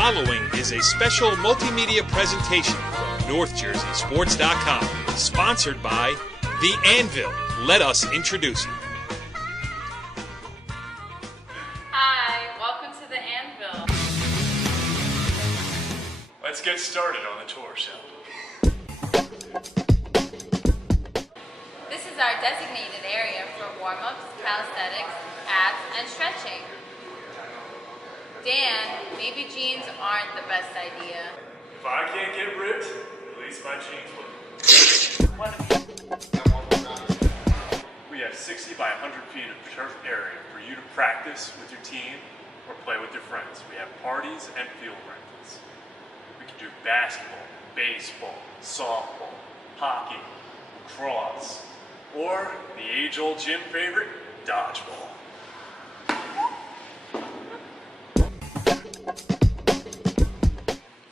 following is a special multimedia presentation from NorthJerseySports.com, sponsored by The Anvil. Let us introduce you. Hi, welcome to The Anvil. Let's get started on the tour, shall we? This is our designated area for warm-ups, calisthenics, abs, and stretching. Dan, maybe jeans aren't the best idea. If I can't get ripped, at least my jeans will. We have 60 by 100 feet of turf area for you to practice with your team or play with your friends. We have parties and field rentals. We can do basketball, baseball, softball, hockey, lacrosse, or the age-old gym favorite, dodgeball.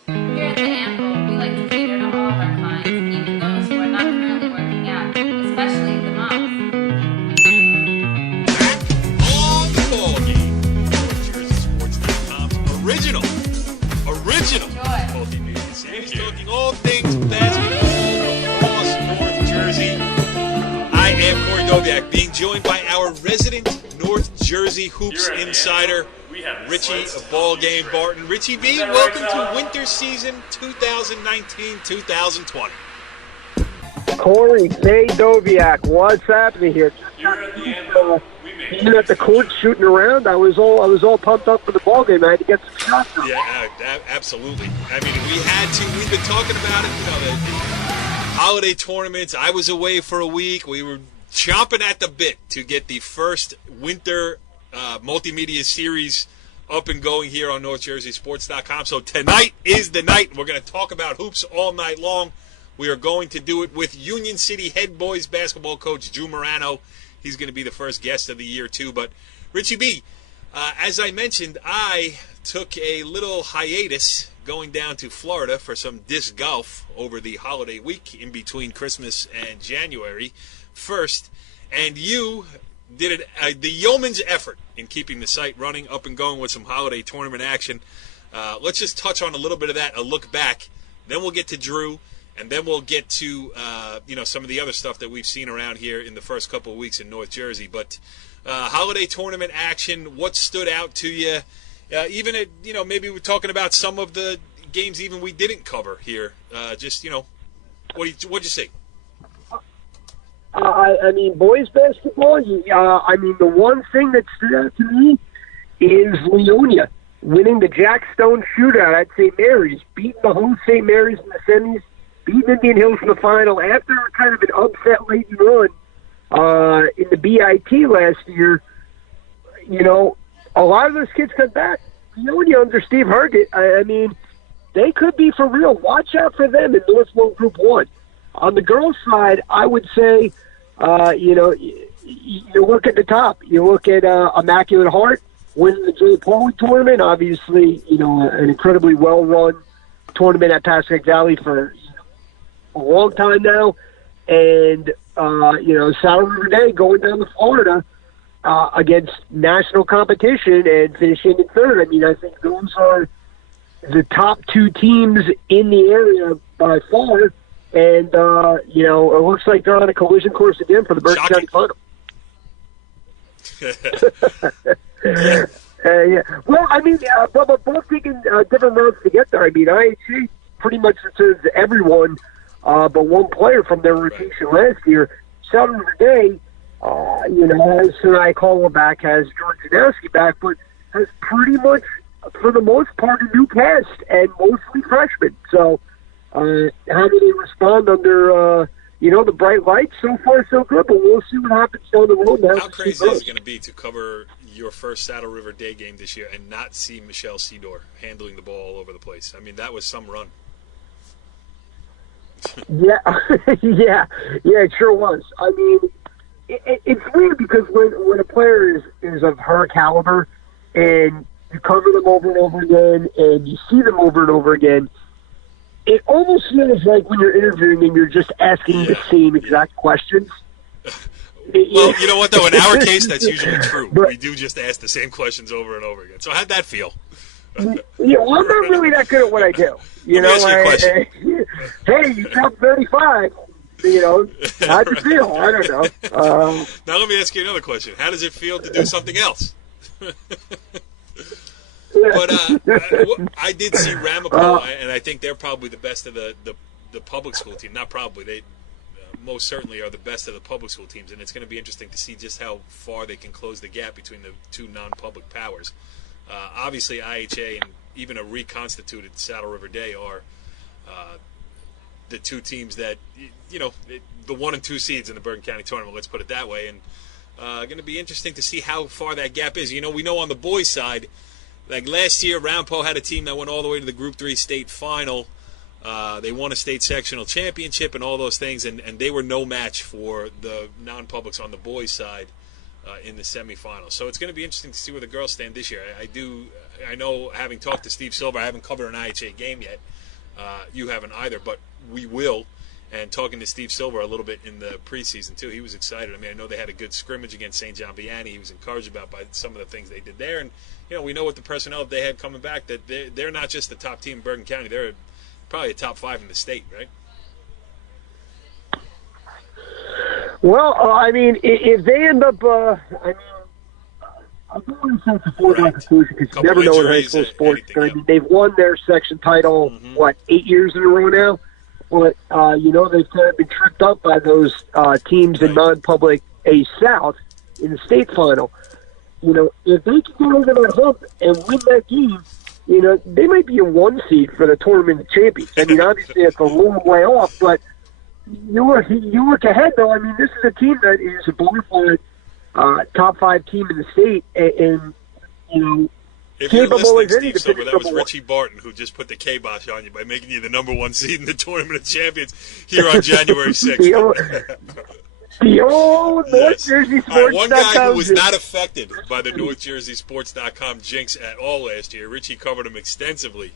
Here at The Anvil, we like to cater to all of our clients, even those who are not currently working out, especially the moms. On the Ballgame, NorthJerseySports.com's original Enjoy. multimedia series, talking all things basketball across North Jersey. I am Corey Doviak, being joined by our resident North Jersey Hoops You're at the insider, Anvil. We have the Richie sleds of to help you Ballgame train. Barton. Richie B, Is that welcome right, to Tom? winter season 2019-2020. Corey K. Doviak, what's happening here? You're at the Anvil. We made Being at the court shooting around, I was all pumped up for the ball game. I had to get some shots up. Yeah, absolutely. I mean, we've been talking about it, the holiday tournaments. I was away for a week. We were chomping at the bit to get the first winter multimedia series up and going here on NorthJerseySports.com. So tonight is the night. We're going to talk about hoops all night long. We are going to do it with Union City head boys basketball coach Drew Morano. He's going to be the first guest of the year, too. But, Richie B, as I mentioned, I took a little hiatus going down to Florida for some disc golf over the holiday week in between Christmas and January 1st. And you did the yeoman's effort in keeping the site running, up and going with some holiday tournament action. Let's just touch on a little bit of that, a look back. Then we'll get to Drew. And then we'll get to, some of the other stuff that we've seen around here in the first couple of weeks in North Jersey. But holiday tournament action, what stood out to you? Maybe we're talking about some of the games even we didn't cover here. What'd you see? I mean, boys basketball, the one thing that stood out to me is Leonia winning the Jack Stone shootout at St. Mary's, beating the host St. Mary's in the semis, beating Indian Hills in the final after kind of an upset late run in the BIT last year. A lot of those kids come back. Leonia under Steve Herget, I mean, they could be for real. Watch out for them in Northwell Group 1. On the girls' side, I would say, you look at the top. You look at Immaculate Heart winning the J. Pauli tournament. Obviously, an incredibly well-run tournament at Passaic Valley for a long time now. And, Saddle River Day going down to Florida against national competition and finishing in third. I mean, I think those are the top two teams in the area by far. And, it looks like they're on a collision course again for the Bergen County final. Yeah. Well, I mean, but both taking different roads to get there. I mean, IHC pretty much returns everyone but one player from their rotation last year. Saddle River Day, has Sinai Caldwell back, has George Janowski back, but has pretty much, for the most part, a new cast and mostly freshmen. So, how do they respond under, the bright lights? So far, so good, but we'll see what happens down the road now. How crazy is it going to be to cover your first Saddle River Day game this year and not see Michelle Sedor handling the ball all over the place? I mean, that was some run. Yeah, it sure was. I mean, it's weird because when a player is of her caliber and you cover them over and over again and you see them over and over again, it almost feels like when you're interviewing and you're just asking the same exact questions. Well, you know what, though? In our case, that's usually true. We do just ask the same questions over and over again. So how'd that feel? Yeah, well, I'm not really that good at what I do. You Let me know, ask you a question. Hey, you dropped 35. You know, how'd you feel? I don't know. Now let me ask you another question. How does it feel to do something else? But I did see Ramapo, and I think they're probably the best of the public school team. Not probably. They most certainly are the best of the public school teams, and it's going to be interesting to see just how far they can close the gap between the two non-public powers. Obviously, IHA and even a reconstituted Saddle River Day are the two teams that, you know, the 1 and 2 seeds in the Bergen County tournament, let's put it that way. And going to be interesting to see how far that gap is. You know, we know on the boys' side, like last year, Ramapo had a team that went all the way to the Group 3 state final. They won a state sectional championship and all those things, and they were no match for the non-publics on the boys' side in the semifinals. So it's going to be interesting to see where the girls stand this year. I know, having talked to Steve Silver, I haven't covered an IHA game yet. You haven't either, but we will. And talking to Steve Silver a little bit in the preseason, too, he was excited. I mean, I know they had a good scrimmage against St. John Vianney. He was encouraged by some of the things they did there. And, you know, we know with the personnel that they had coming back that they're not just the top team in Bergen County. They're probably a top 5 in the state, right? Well, I mean, if they end up, I'm going to say foregone conclusion because you never know in high school sports. I mean, they've won their section title, 8 years in a row now? But, you know, they've kind of been tripped up by those teams in non-public A South in the state final. You know, if they can get over that hump and win that game, you know, they might be a 1 seed for the tournament of champions. I mean, obviously, it's a long way off, but you look ahead, though. I mean, this is a team that is a bona fide top 5 team in the state, and you know, if you're listening, Steve Silver, that was Richie Barton who just put the kibosh on you by making you the number 1 seed in the Tournament of Champions here on January 6th. The old North Jersey Sports.com. Right, one guy who was not affected by the North Jersey Sports.com jinx at all last year. Richie covered him extensively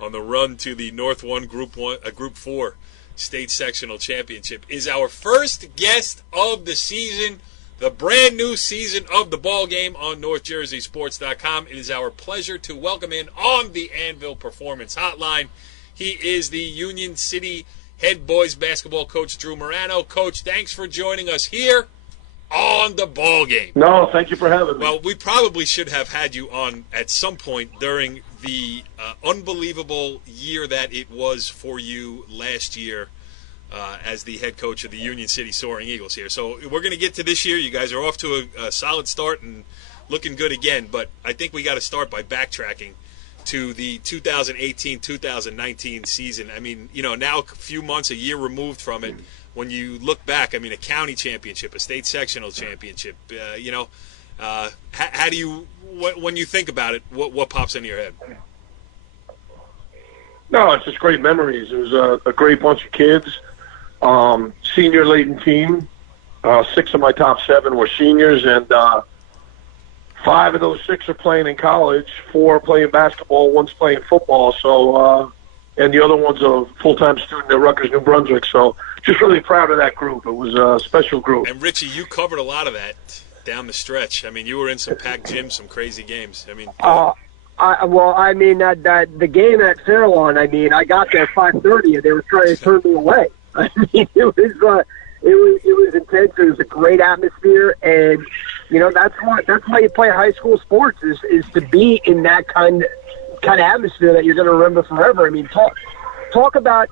on the run to the North 1 Group 4 State Sectional Championship. Is our first guest of the season. The brand new season of the Ballgame on NorthJerseySports.com. It is our pleasure to welcome in on the Anvil Performance Hotline. He is the Union City head boys basketball coach, Drew Morano. Coach, thanks for joining us here on the Ballgame. No, thank you for having me. Well, we probably should have had you on at some point during the unbelievable year that it was for you last year. As the head coach of the Union City Soaring Eagles here. So we're going to get to this year. You guys are off to a solid start and looking good again, but I think we got to start by backtracking to the 2018-2019 season. I mean, you know, now a few months, a year removed from it, when you look back, I mean, a county championship, a state sectional championship, you know, how do you, when you think about it, what pops into your head? No, it's just great memories. It was a great bunch of kids. Senior-laden team. 6 of my top 7 were seniors, and 5 of those 6 are playing in college. 4 are playing basketball. 1's playing football. So, and the other one's a full-time student at Rutgers, New Brunswick. So, just really proud of that group. It was a special group. And Richie, you covered a lot of that down the stretch. I mean, you were in some packed gyms, some crazy games. I mean. I mean, the game at Fairlawn, I mean, I got there at 5:30, and they were trying to turn me away. I mean, it was intense. It was a great atmosphere, and you know that's why you play high school sports is to be in that kind of atmosphere that you're going to remember forever. I mean, talk about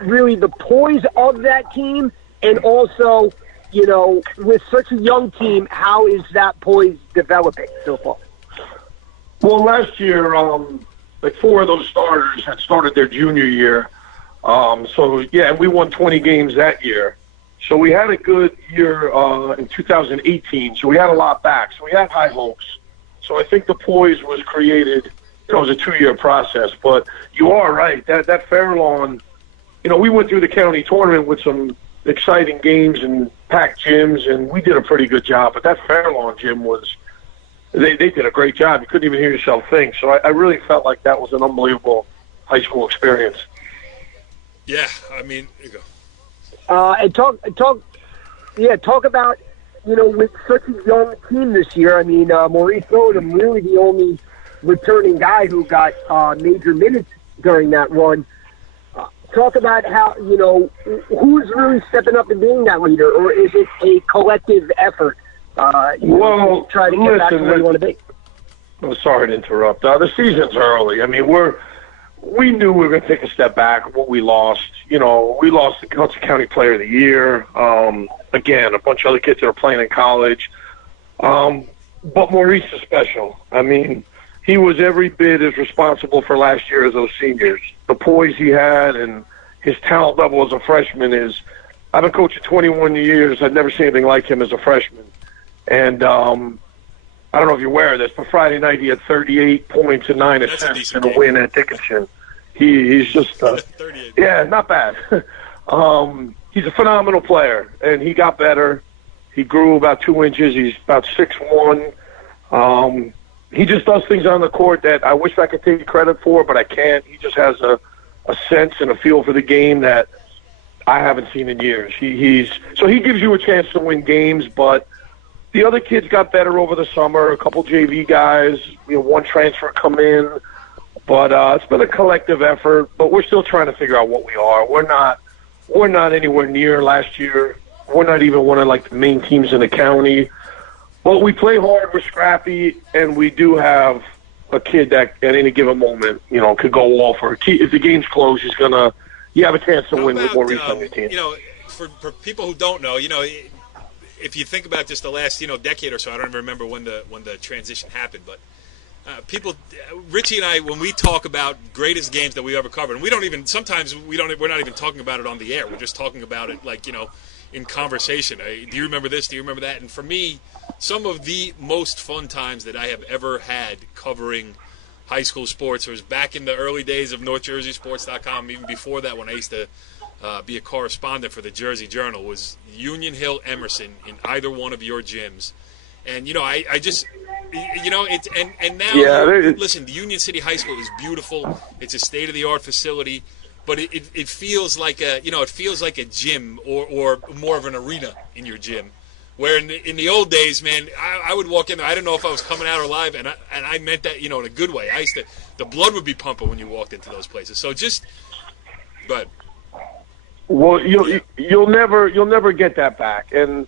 really the poise of that team, and also, you know, with such a young team, how is that poise developing so far? Well, last year, like 4 of those starters had started their junior year. So, yeah, we won 20 games that year. So we had a good year in 2018. So we had a lot back. So we had high hopes. So I think the poise was created. It was a 2-year process. But you are right. That Fairlawn, you know, we went through the county tournament with some exciting games and packed gyms, and we did a pretty good job. But that Fairlawn gym was... They did a great job. You couldn't even hear yourself think. So I really felt like that was an unbelievable high school experience. Yeah, I mean, you go. And talk about, you know, with such a young team this year. I mean, Maurice Odom really the only returning guy who got major minutes during that run. Talk about how, who's really stepping up and being that leader, or is it a collective effort? To try to get back to where you want to be. I'm sorry to interrupt. The season's early. I mean, we knew we were going to take a step back. What we lost, we lost the Hudson County Player of the Year. Again, a bunch of other kids that are playing in college. But Maurice is special. I mean, he was every bit as responsible for last year as those seniors. The poise he had and his talent level as a freshman is. I've been coaching 21 years. I've never seen anything like him as a freshman. And I don't know if you're aware of this, but Friday night he had 38 points and 9 assists in a win at Dickinson. He's just, yeah, not bad. He's a phenomenal player, and he got better. He grew about 2 inches. He's about 6'1". He just does things on the court that I wish I could take credit for, but I can't. He just has a sense and a feel for the game that I haven't seen in years. So he gives you a chance to win games, but the other kids got better over the summer. A couple JV guys, one transfer come in, but it's been a collective effort. But we're still trying to figure out what we are. We're not anywhere near last year. We're not even one of the main teams in the county. But we play hard. We're scrappy, and we do have a kid that at any given moment, could go all for. If the game's close, you have a chance to win with Maurice on your team. For people who don't know, if you think about just the last decade or so, I don't even remember when the transition happened, but Richie and I, when we talk about greatest games that we ever covered, and we're not even talking about it on the air. We're just talking about it in conversation. Do you remember this? Do you remember that? And for me, some of the most fun times that I have ever had covering high school sports was back in the early days of NorthJerseySports.com. Even before that, when I used to be a correspondent for the Jersey Journal, was Union Hill Emerson in either one of your gyms. And I just it's and now listen, the Union City High School is beautiful. It's a state of the art facility, but it feels like a gym or more of an arena in your gym. Where in the old days, man, I would walk in there. I didn't know if I was coming out alive, and I meant that in a good way. The blood would be pumping when you walked into those places. So but. Well, you'll never get that back, and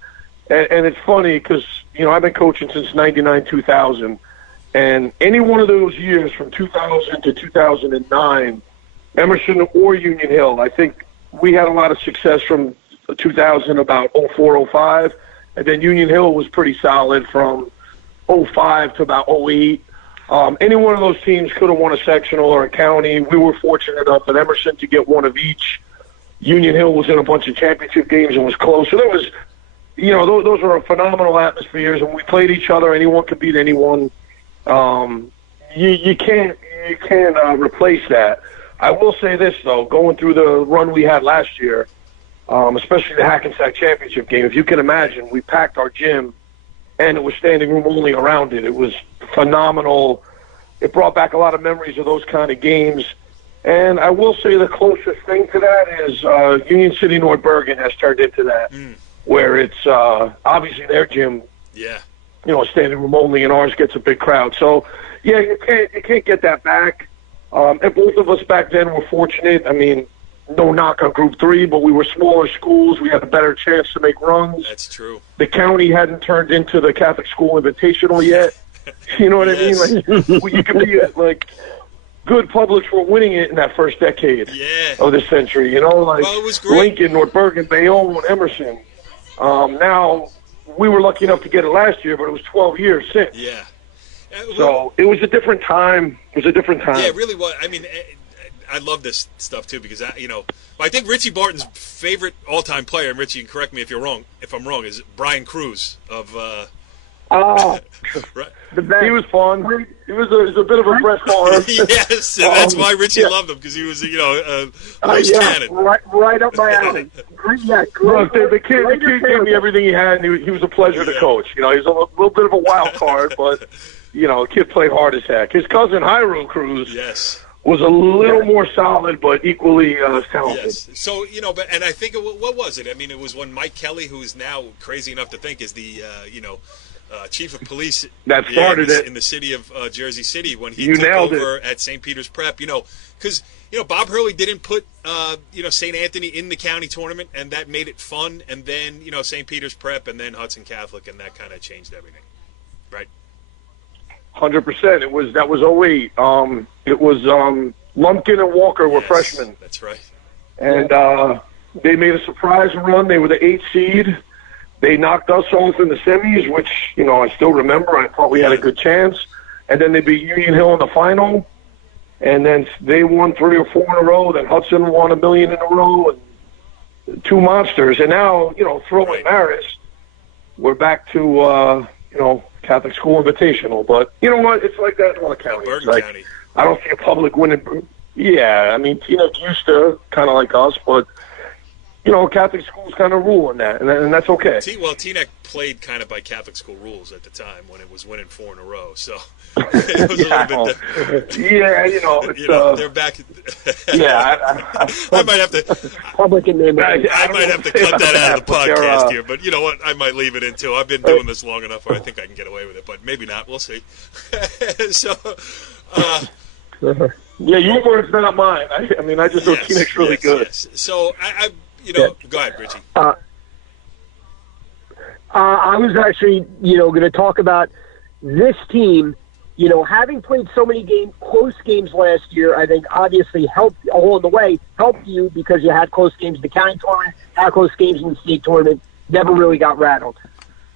it's funny because I've been coaching since '99, 2000, and any one of those years from 2000 to 2009, Emerson or Union Hill, I think we had a lot of success from 2000 about 04, 05, and then Union Hill was pretty solid from 05 to about 08. Any one of those teams could have won a sectional or a county. We were fortunate enough at Emerson to get one of each. Union Hill was in a bunch of championship games and was close. So there was, those are phenomenal atmospheres, and we played each other. Anyone could beat anyone. You can't replace that. I will say this though, going through the run we had last year, especially the Hackensack championship game. If you can imagine, we packed our gym, and it was standing room only around it. It was phenomenal. It brought back a lot of memories of those kind of games. And I will say the closest thing to that is Union City North Bergen has turned into that, where it's obviously their gym, standing room only, and ours gets a big crowd. So, yeah, you can't get that back. And both of us back then were fortunate. I mean, no knock on Group 3, but we were smaller schools. We had a better chance to make runs. That's true. The county hadn't turned into the Catholic School Invitational yet. You know what I mean? You could be good Publics were winning it in that first decade of the century. It was great. Lincoln, North Bergen, Bayonne, Emerson. Now, we were lucky enough to get it last year, but it was 12 years since. Yeah. So it was a different time. Yeah, it really was. I mean, I love this stuff too because I think Richie Barton's favorite all-time player, and Richie, correct me if I'm wrong, is Brian Cruz of. Right. The best. He was fun. He was a bit of a Brett Favre. Yes, and that's why Richie loved him because he was loose cannon. Right up my alley. Great. Look, the kid gave me everything he had, and he was a pleasure to coach. He was a little bit of a wild card, but the kid played hard as heck. His cousin Hyro Cruz. Yes. Was a little more solid, but equally talented. Yes. So and I think what was it? I mean, it was when Mike Kelly, who is now crazy enough to think is the chief of police that started in the it. city of Jersey City when he You took nailed over it. at St. Peter's Prep. Because Bob Hurley didn't put St. Anthony in the county tournament, and that made it fun. And then St. Peter's Prep, and then Hudson Catholic, and that kind of changed everything, right? 100%. That was '08. It was Lumpkin and Walker were freshmen. That's right. And they made a surprise run. They were the 8th seed. They knocked us off in the semis, which, I still remember. I thought we had a good chance. And then they beat Union Hill in the final. And then they won 3 or 4 in a row. Then Hudson won $1 million in a row. And 2 monsters. And now, throw in Maris, we're back to, Catholic School Invitational. But you know what? It's like that in all the counties. Bergen County. I don't see a public winning. Yeah, I mean, Teaneck used to, kind of like us, but Catholic schools kind of rule in that, and that's okay. Teaneck played kind of by Catholic school rules at the time when it was winning 4 in a row, so it was a little bit. It's, they're back. I might have to. Public in there. I might have to cut that out of the podcast here, but you know what? I might leave it in too. I've been doing this long enough where I think I can get away with it, but maybe not. We'll see. So. Yeah, your words, not mine. I mean, I just know Teaneck's really good. Yes. So, go ahead, Richie. I was actually, going to talk about this team. Having played so many close games last year, I think obviously helped along the way, helped you because you had close games in the county tournament, had close games in the state tournament, never really got rattled.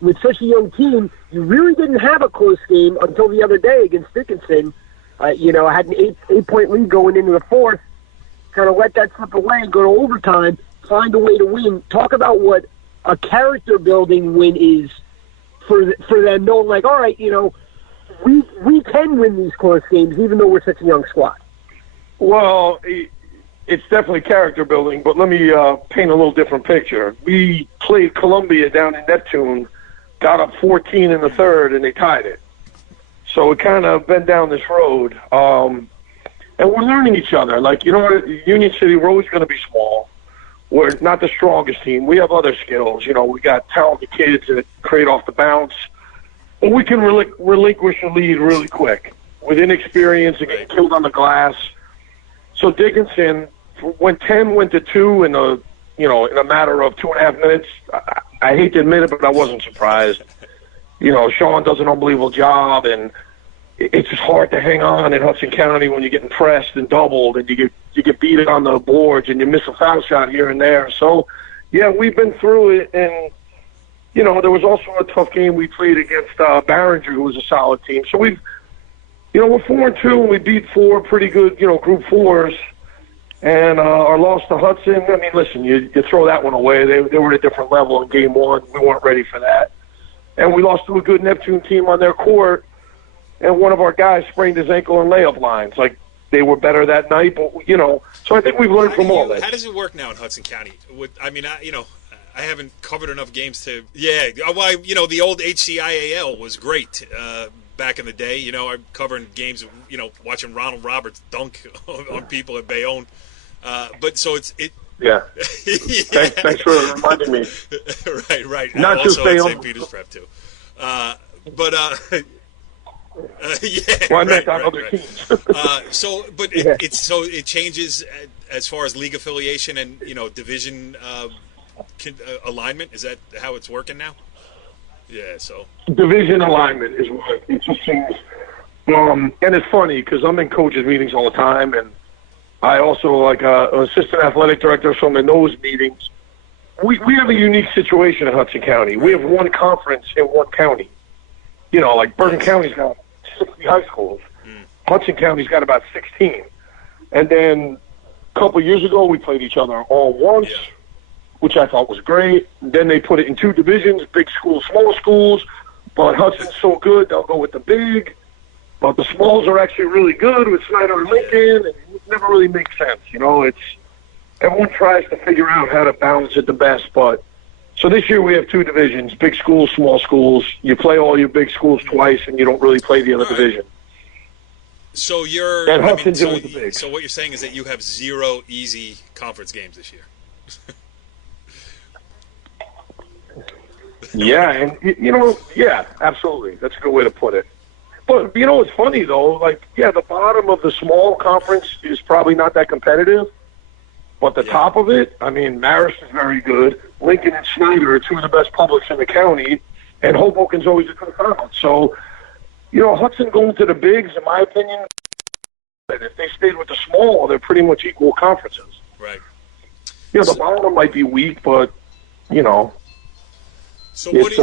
With such a young team, you really didn't have a close game until the other day against Dickinson. I had an 8-point lead going into the fourth, kind of let that slip away, go to overtime, find a way to win. Talk about what a character-building win is for them, knowing like, all right, we can win these close games even though we're such a young squad. Well, it's definitely character-building, but let me paint a little different picture. We played Columbia down in Neptune, got up 14 in the third, and they tied it. So we kind of been down this road, and we're learning each other. Like, Union City, we're always going to be small. We're not the strongest team. We have other skills. We got talented kids that create off the bounce. And we can relinquish a lead really quick with inexperience and getting killed on the glass. So Dickinson, when 10 went to 2 in a matter of 2.5 minutes, I hate to admit it, but I wasn't surprised. Sean does an unbelievable job, and it's just hard to hang on in Hudson County when you're getting pressed and doubled, and you get beat on the boards, and you miss a foul shot here and there. So, yeah, we've been through it, and there was also a tough game we played against Barringer, who was a solid team. So we're 4-2, and we beat 4 pretty good, Group 4s. And our loss to Hudson, I mean, listen, you throw that one away. They were at a different level in Game 1. We weren't ready for that. And we lost to a good Neptune team on their court, and one of our guys sprained his ankle in layup lines. Like, they were better that night, but, so I think we've learned from all that. How does it work now in Hudson County? I haven't covered enough games to. Yeah, well, the old HCIAL was great back in the day. I'm covering games, watching Ronald Roberts dunk on people at Bayonne. But so it's. Yeah. Thanks for reminding me. Right. Not also just Bayonne. St. Peter's Prep too. Yeah. Well, I meant on other teams. It changes as far as league affiliation and division alignment. Is that how it's working now? Yeah. So division alignment is what it just seems. And it's funny because I'm in coaches meetings all the time, and I also like an assistant athletic director, so I'm in those meetings. We have a unique situation in Hudson County. We have one conference in one county. Like Bergen County's got 60 high schools. Hudson County's got about 16. And then a couple of years ago, we played each other all once, which I thought was great. And then they put it in 2 divisions, big schools, small schools. But Hudson's so good, they'll go with the big. But the smalls are actually really good with Snyder and Lincoln, and it never really makes sense. It's everyone tries to figure out how to balance it the best. But so this year we have 2 divisions: big schools, small schools. You play all your big schools twice, and you don't really play the other division. So you're. And Hudson's in with the big. So what you're saying is that you have 0 easy conference games this year. Yeah, and yeah, absolutely. That's a good way to put it. But it's funny though. Like, yeah, the bottom of the small conference is probably not that competitive, but the top of it, I mean, Marist is very good. Lincoln and Snyder are two of the best publics in the county, and Hoboken's always a good conference. So, Hudson going to the bigs, in my opinion, and if they stayed with the small, they're pretty much equal conferences. Right. The bottom might be weak, but So it's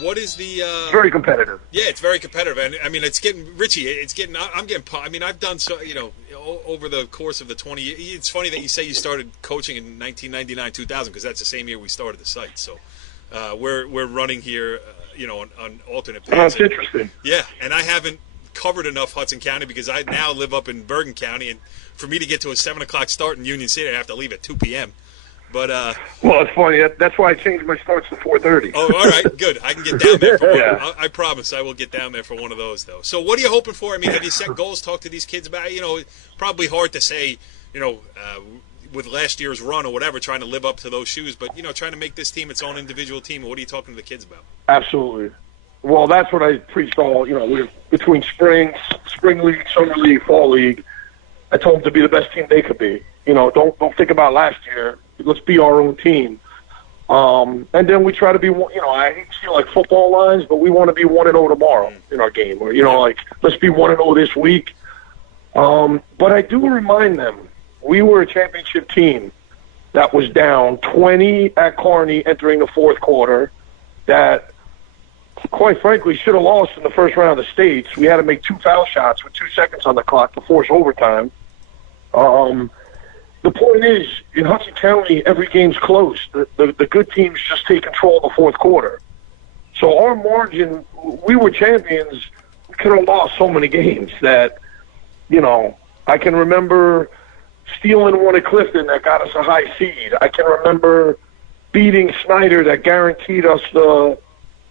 what is the very competitive. Yeah, it's very competitive, and I mean, it's getting Richie. I'm getting. I mean, I've done so. Over the course of the 20 years. It's funny that you say you started coaching in 1999, 2000, because that's the same year we started the site. So we're running here, on alternate paths. That's interesting. Yeah, and I haven't covered enough Hudson County because I now live up in Bergen County, and for me to get to a 7:00 start in Union City, I have to leave at 2 p.m. But well, it's funny. That's why I changed my starts to 4:30. Oh, all right, good. I can get down there for one. Yeah. I promise I will get down there for one of those, though. So, what are you hoping for? I mean, have you set goals? Talk to these kids about it? Probably hard to say. With last year's run or whatever, trying to live up to those shoes, but trying to make this team its own individual team. What are you talking to the kids about? Absolutely. Well, that's what I preached all. We're between spring league, summer league, fall league. I told them to be the best team they could be. Don't think about last year. Let's be our own team. And then we try to be, I hate to see like football lines, but we want to be 1-0 tomorrow in our game. Or, let's be 1-0 this week. But I do remind them, we were a championship team that was down 20 at Kearney entering the fourth quarter that, quite frankly, should have lost in the first round of the states. We had to make 2 foul shots with 2 seconds on the clock to force overtime. The point is, in Hudson County, every game's close. The good teams just take control of the fourth quarter. So our margin, we were champions. We could have lost so many games that, I can remember stealing one at Clifton that got us a high seed. I can remember beating Snyder that guaranteed us the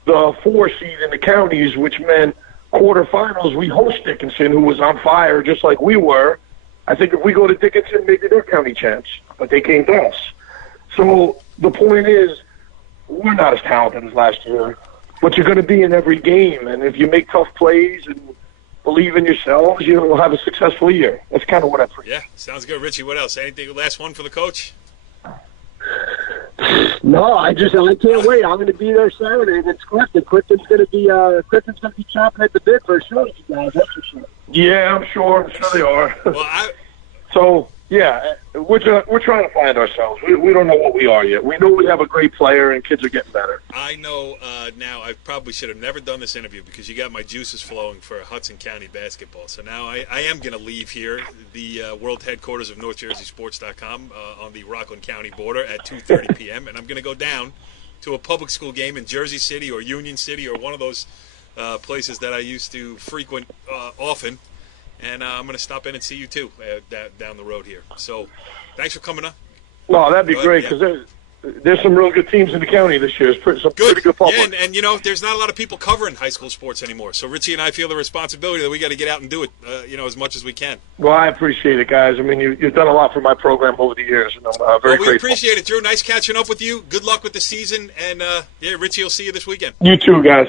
4 seed in the counties, which meant quarterfinals. We host Dickinson, who was on fire just like we were. I think if we go to Dickinson, maybe they're county champs, but they came to us. So the point is, we're not as talented as last year, but you're going to be in every game. And if you make tough plays and believe in yourselves, you'll have a successful year. That's kind of what I preach. Yeah, sounds good. Richie, what else? Anything? Last one for the coach? No, I can't wait. I'm going to be there Saturday against Clifton. Clifton's going to be chomping at the bit for a show, you guys. That's for sure. Yeah, I'm sure they are. Well, So, yeah, we're trying to find ourselves. We don't know what we are yet. We know we have a great player, and kids are getting better. I know now I probably should have never done this interview because you got my juices flowing for Hudson County basketball. So now I am going to leave here, the world headquarters of NorthJerseySports.com on the Rockland County border at 2:30 p.m., and I'm going to go down to a public school game in Jersey City or Union City or one of those places that I used to frequent often. And I'm going to stop in and see you, too, down the road here. So thanks for coming on. Well, that'd be great because there's some real good teams in the county this year. It's pretty good public. Yeah, and there's not a lot of people covering high school sports anymore. So Richie and I feel the responsibility that we got to get out and do it, as much as we can. Well, I appreciate it, guys. I mean, you've done a lot for my program over the years, and I'm very grateful. We appreciate it, Drew. Nice catching up with you. Good luck with the season. And, Richie, will see you this weekend. You too, guys.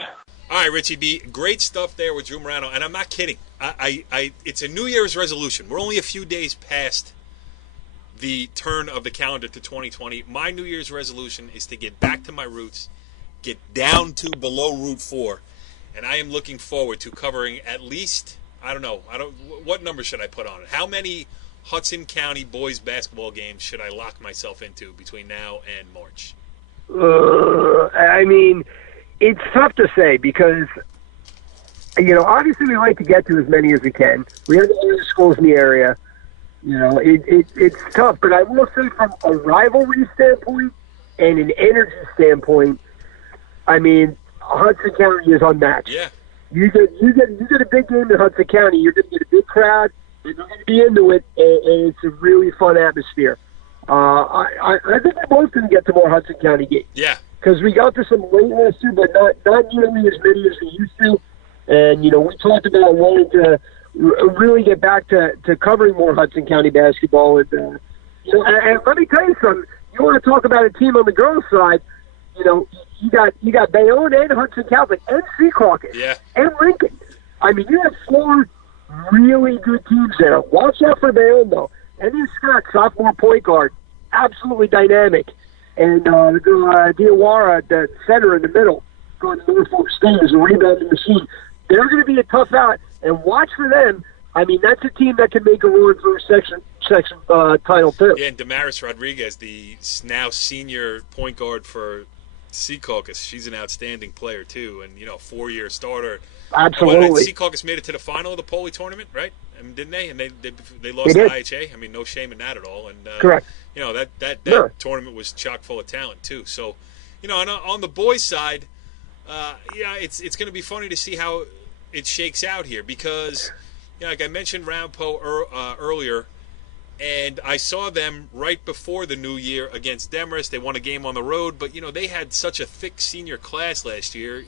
All right, Richie B. Great stuff there with Drew Morano, and I'm not kidding. It's a New Year's resolution. We're only a few days past the turn of the calendar to 2020. My New Year's resolution is to get back to my roots, get down to below Route 4, and I am looking forward to covering at least, what number should I put on it? How many Hudson County boys basketball games should I lock myself into between now and March? It's tough to say because, obviously we like to get to as many as we can. We have all the schools in the area. It's tough, but I will say from a rivalry standpoint and an energy standpoint, Hudson County is unmatched. Yeah. You get a big game in Hudson County, you're going to get a big crowd, and you're going to be into it, and it's a really fun atmosphere. I think we're both going to get to more Hudson County games. Yeah. Because we got to some late last year, but not nearly as many as we used to. And, we talked about wanting to really get back to covering more Hudson County basketball. And, and let me tell you something. You want to talk about a team on the girls' side, you got Bayonne and Hudson County and Secaucus and Lincoln. I mean, you have 4 really good teams there. Watch out for Bayonne, though. Eddie Scott, sophomore point guard, absolutely dynamic. And Diawara, the center in the middle, going to Norfolk State as a rebounding machine. They're going to be a tough out, and watch for them. I mean, that's a team that can make a run for a section title, too. Yeah, and Damaris Rodriguez, the now senior point guard for Secaucus, she's an outstanding player, too, and, 4-year starter. Absolutely. Secaucus made it to the final of the Poli tournament, right? I mean, didn't they? And they lost to IHA. I mean, no shame in that at all. And correct. That tournament was chock full of talent too. So, on the boys' side, it's going to be funny to see how it shakes out here because, like I mentioned, Rampo earlier, and I saw them right before the new year against Demarest. They won a game on the road, but they had such a thick senior class last year.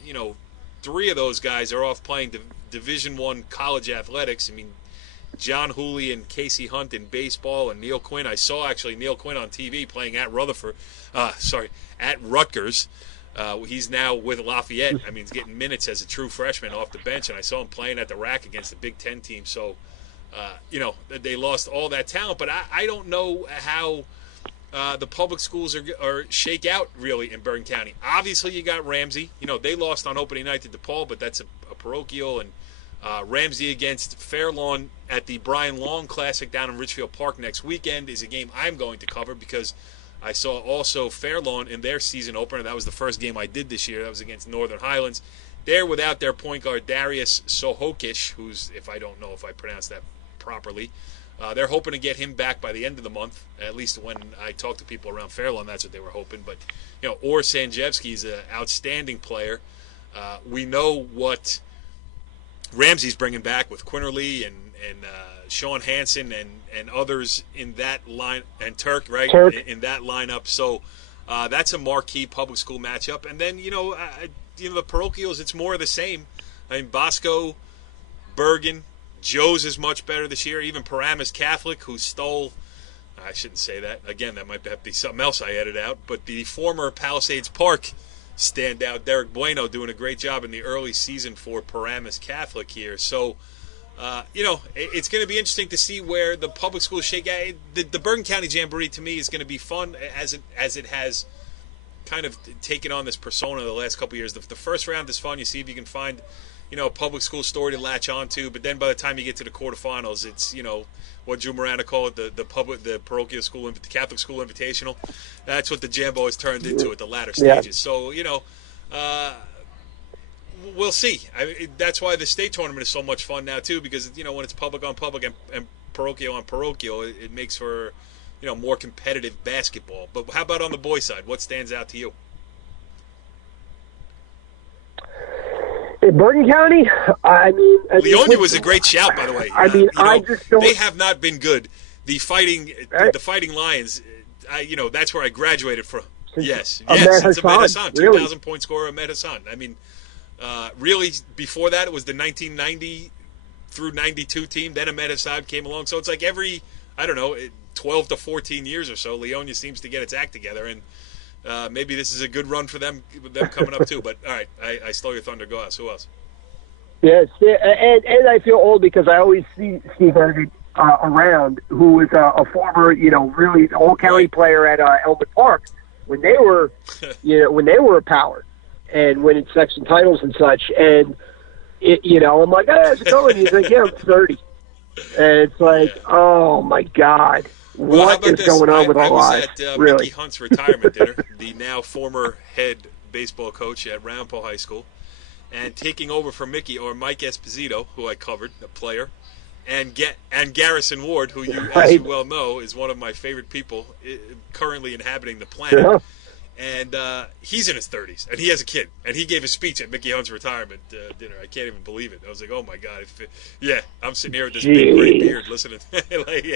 3 of those guys are off playing Division I college athletics. I mean, John Hooley and Casey Hunt in baseball, and Neil Quinn. I saw actually Neil Quinn on TV playing at Rutgers. He's now with Lafayette. I mean, he's getting minutes as a true freshman off the bench, and I saw him playing at the rack against the Big Ten team. So, they lost all that talent, but I don't know how the public schools are shake out really in Bergen County. Obviously, you got Ramsey. They lost on opening night to DePaul, but that's a parochial. And Ramsey against Fairlawn at the Brian Long Classic down in Richfield Park next weekend is a game I'm going to cover because I saw also Fairlawn in their season opener. That was the first game I did this year. That was against Northern Highlands. They're without their point guard Darius Sohokish, who's, if I don't know if I pronounced that properly, they're hoping to get him back by the end of the month. At least when I talk to people around Fairlawn, that's what they were hoping. But, Or Sanjevsky is an outstanding player. We know what Ramsey's bringing back with Quinterly and Sean Hansen and others in that line, and Turk, right, in that lineup. So that's a marquee public school matchup. And then, the parochials, it's more of the same. I mean, Bosco, Bergen, Joe's is much better this year. Even Paramus Catholic, who stole, I shouldn't say that. Again, that might be something else I edit out. But the former Palisades Park standout, Derek Bueno, doing a great job in the early season for Paramus Catholic here. So, it's going to be interesting to see where the public schools shake out. The Bergen County Jamboree, to me, is going to be fun as it has kind of taken on this persona the last couple of years. The first round is fun. You see if you can find, a public school story to latch onto. But then by the time you get to the quarterfinals, it's, what Drew Morano called the parochial school, the Catholic school invitational. That's what the Jambo has turned into at the latter stages. So, we'll see. That's why the state tournament is so much fun now too, because when it's public on public and parochial on parochial, it makes for more competitive basketball. But how about on the boys' side? What stands out to you? In Bergen County, Leonia was a great shout, by the way. I just don't. They have not been good. The Fighting Lions. That's where I graduated from. Yes, it's Ahmed Hassan, 2,000 point scorer, Ahmed Hassan. I mean, really, before that, it was the 1990 through 92 team. Then Ahmed Hassan came along. So it's like every, 12 to 14 years or so, Leonia seems to get its act together. And maybe this is a good run for them coming up too. But all right, I stole your thunder. Go else. Who else? Yes, and I feel old because I always see Steve Bergen around, who is a former, really all-county player at Elmwood Park when they were, when they were a power and winning section titles and such. And I'm like, how's it going? He's like, I'm 30, and it's like, oh my God. What is going on with our lives? I was at really? Mickey Hunt's retirement dinner, the now former head baseball coach at Rampo High School, and taking over for Mickey, or Mike Esposito, who I covered, a player, and Garrison Ward, who as you well know, is one of my favorite people currently inhabiting the planet. Yeah. And he's in his 30s, and he has a kid, and he gave a speech at Mickey Hunt's retirement dinner. I can't even believe it. I was like, oh my God. I'm sitting here with this big gray beard listening. Like,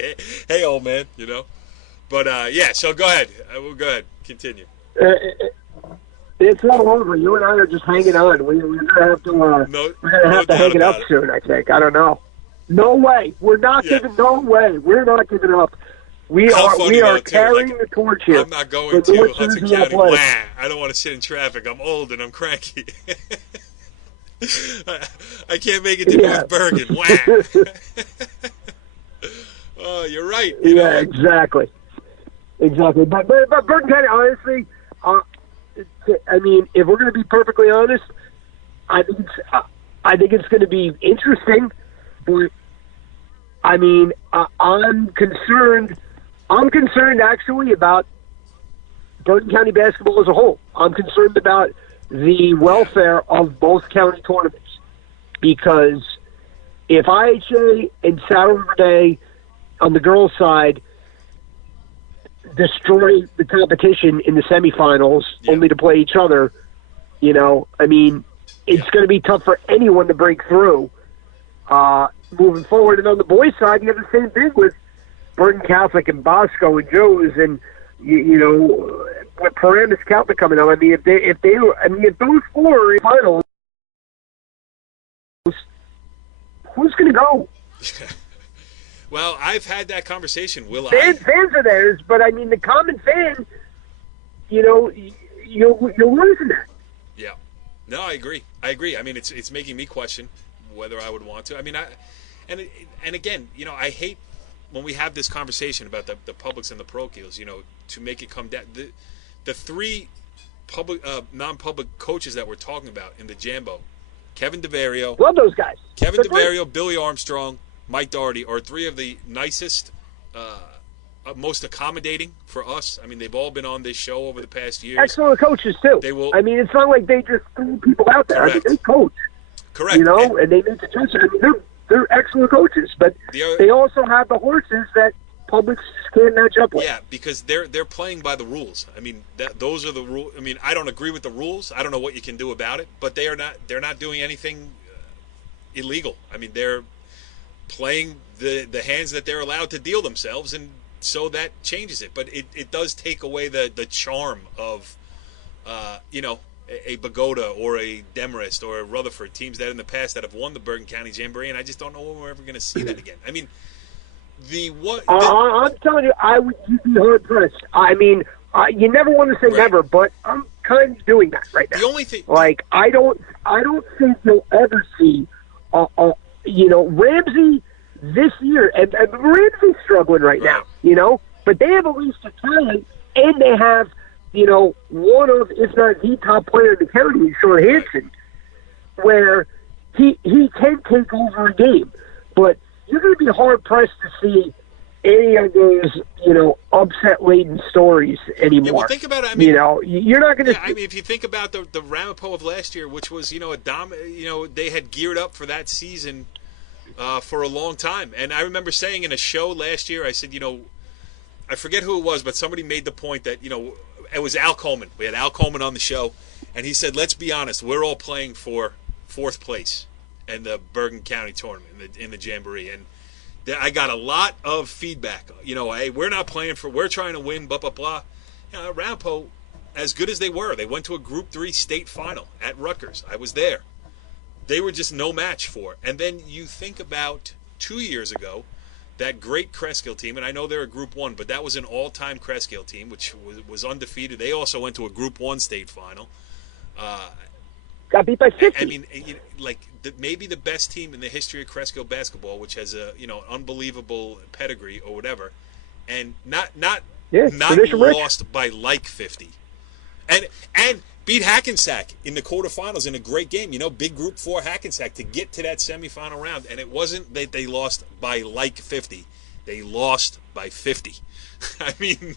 hey, old man, But, so go ahead. Go ahead. Continue. It's not over. You and I are just hanging on. We're going to have to, we're gonna have to hang it up soon, I think. I don't know. No way. We're not giving, no way. We're not giving up. How funny, we are though, too. carrying Like, the torch here. I'm not going for to North Hudson Jersey County. athletics. Wah. I don't want to sit in traffic. I'm old and I'm cranky. I can't make it to North Bergen. Wah. Oh, you're right. You know? Exactly. But Bergen County, honestly, I mean, if we're going to be perfectly honest, I think it's going to be interesting. But I mean, I'm concerned. I'm concerned actually about Bergen County basketball as a whole. I'm concerned about the welfare of both county tournaments, because if IHA and Saddle River Day on the girls' side destroy the competition in the semifinals only to play each other, you know, I mean, it's going to be tough for anyone to break through moving forward. And on the boys' side, you have the same thing with Bergen Catholic and Bosco and Joe's, and you know, with Paramus Catholic coming up. I mean, if those four are in finals, who's going to go? Well, I've had that conversation. Fans are theirs, but I mean, the common fan, you know, you're losing that. Yeah. No, I agree. I mean, it's making me question whether I would want to. I mean, and again, you know, I hate when we have this conversation about the publics and the parochials, you know, to make it come down. The three public, non-public coaches that we're talking about in the Jambo, Kevin DeVario. Love those guys. Kevin DeVario, Billy Armstrong, Mike Doherty are three of the nicest, most accommodating for us. I mean, they've all been on this show over the past years. Excellent coaches, too. They will. I mean, it's not like they just threw people out there. Correct. I mean, they coach. Correct. You know, and they make the judgment. I mean, they're excellent coaches, but they also have the horses that publics can't match up with. Yeah, because they're playing by the rules. I mean, those are the rules. I mean, I don't agree with the rules. I don't know what you can do about it, but they're not doing anything illegal. I mean, they're playing the hands that they're allowed to deal themselves, and so that changes it. But it does take away the charm of you know, a Bogota or a Demarest or a Rutherford, teams that in the past that have won the Bergen County Jamboree, and I just don't know when we're ever going to see that again. I mean, I'm telling you, I would be hard pressed. I mean, you never want to say never, but I'm kind of doing that right now. The only thing, like, I don't think you'll ever see, you know, Ramsey this year, and Ramsey's struggling right now, you know, but they have at least a talent, and they have, you know, one of, if not the top player in the county, Sean Hansen, where he can take over a game, but you're going to be hard-pressed to see any of those, you know, upset-laden stories anymore. Yeah, well, think about it. I mean, you know, you're not going to. Yeah, I mean, if you think about the Ramapo of last year, which was, you know, you know, they had geared up for that season for a long time. And I remember saying in a show last year, I said, you know, I forget who it was, but somebody made the point that, you know, it was Al Coleman. We had Al Coleman on the show, and he said, let's be honest, we're all playing for fourth place in the Bergen County tournament, in the Jamboree. And I got a lot of feedback. You know, hey, we're not playing we're trying to win, blah, blah, blah. You know, Ramapo, as good as they were, they went to a Group 3 state final at Rutgers. I was there. They were just no match for. And then you think about 2 years ago, that great Cresskill team, and I know they're a Group 1, but that was an all-time Cresskill team, which was undefeated. They also went to a Group 1 state final. Got beat by 50. I mean, like maybe the best team in the history of Cresskill basketball, which has a, you know, unbelievable pedigree or whatever, and not lost by like 50, and beat Hackensack in the quarterfinals in a great game. You know, big Group 4 Hackensack to get to that semifinal round, and it wasn't that they lost by like 50; they lost by 50. I mean,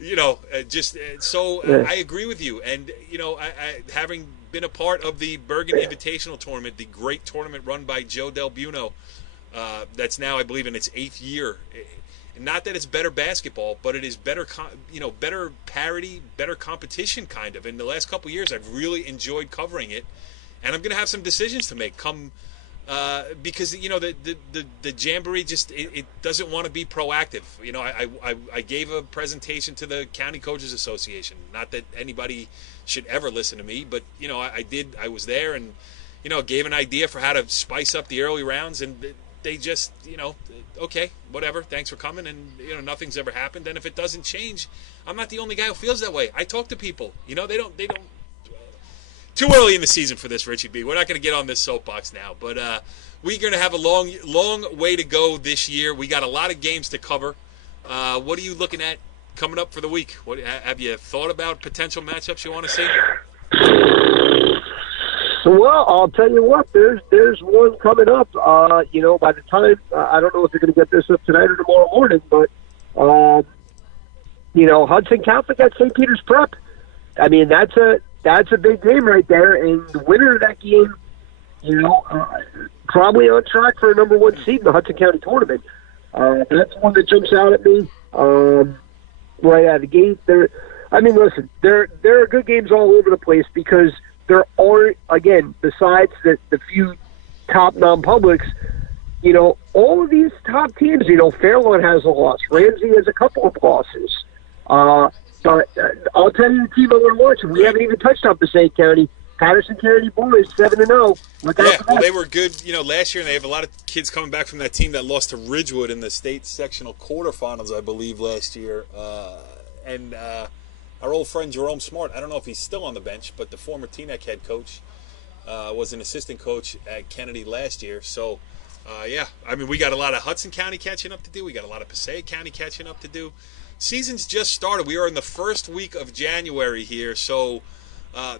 you know, I agree with you, and you know, I having been a part of the Bergen Invitational Tournament, the great tournament run by Joe Del Buono, that's now, I believe, in its 8th year. Not that it's better basketball, but it is better, better parity, better competition, kind of. In the last couple of years, I've really enjoyed covering it, and I'm going to have some decisions to make because you know the Jamboree just it doesn't want to be proactive. You know, I gave a presentation to the County Coaches Association. Not that anybody should ever listen to me, but you know, I was there, and you know, gave an idea for how to spice up the early rounds, and they just, okay, whatever, thanks for coming, and nothing's ever happened. And if it doesn't change, I'm not the only guy who feels that way. I talk to people. They don't. Too early in the season for this, Richie B. We're not going to get on this soapbox now, but we're going to have a long way to go this year. We got a lot of games to cover. What are you looking at coming up for the week? Have you thought about potential matchups you want to see? Well, I'll tell you what. There's one coming up. By the time I don't know if you're going to get this up tonight or tomorrow morning, but Hudson Catholic at St. Peter's Prep. I mean, that's a big game right there, and the winner of that game, probably on track for a number one seed in the Hudson County tournament. That's one that jumps out at me right out of the gate. Listen, there are good games all over the place because there aren't, again, besides the few top non-publics, all of these top teams, Fairlawn has a loss. Ramsey has a couple of losses. But I'll tell you the team I'm going to watch. We haven't even touched on Passaic County. Patterson County boys, 7-0. Well, they were good, last year, and they have a lot of kids coming back from that team that lost to Ridgewood in the state sectional quarterfinals, I believe, last year. And our old friend Jerome Smart, I don't know if he's still on the bench, but the former TNEC head coach was an assistant coach at Kennedy last year. So, we got a lot of Hudson County catching up to do. We got a lot of Passaic County catching up to do. Season's just started. We are in the first week of January here, so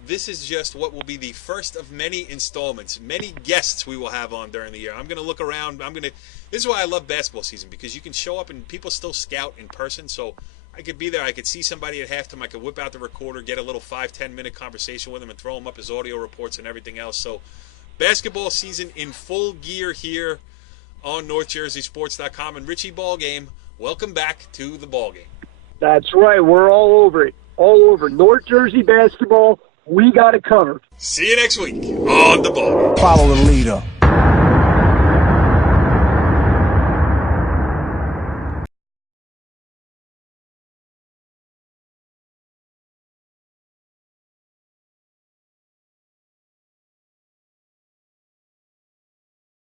this is just what will be the first of many installments, many guests we will have on during the year. I'm going to look around. This is why I love basketball season, because you can show up and people still scout in person, so I could be there. I could see somebody at halftime. I could whip out the recorder, get a little 5-10 minute conversation with them, and throw them up as audio reports and everything else. So basketball season in full gear here on NorthJerseySports.com. And Richie Ballgame, welcome back to the Ballgame. That's right. We're all over it. All over. North Jersey basketball, we got it covered. See you next week on the Ballgame. Follow the leader.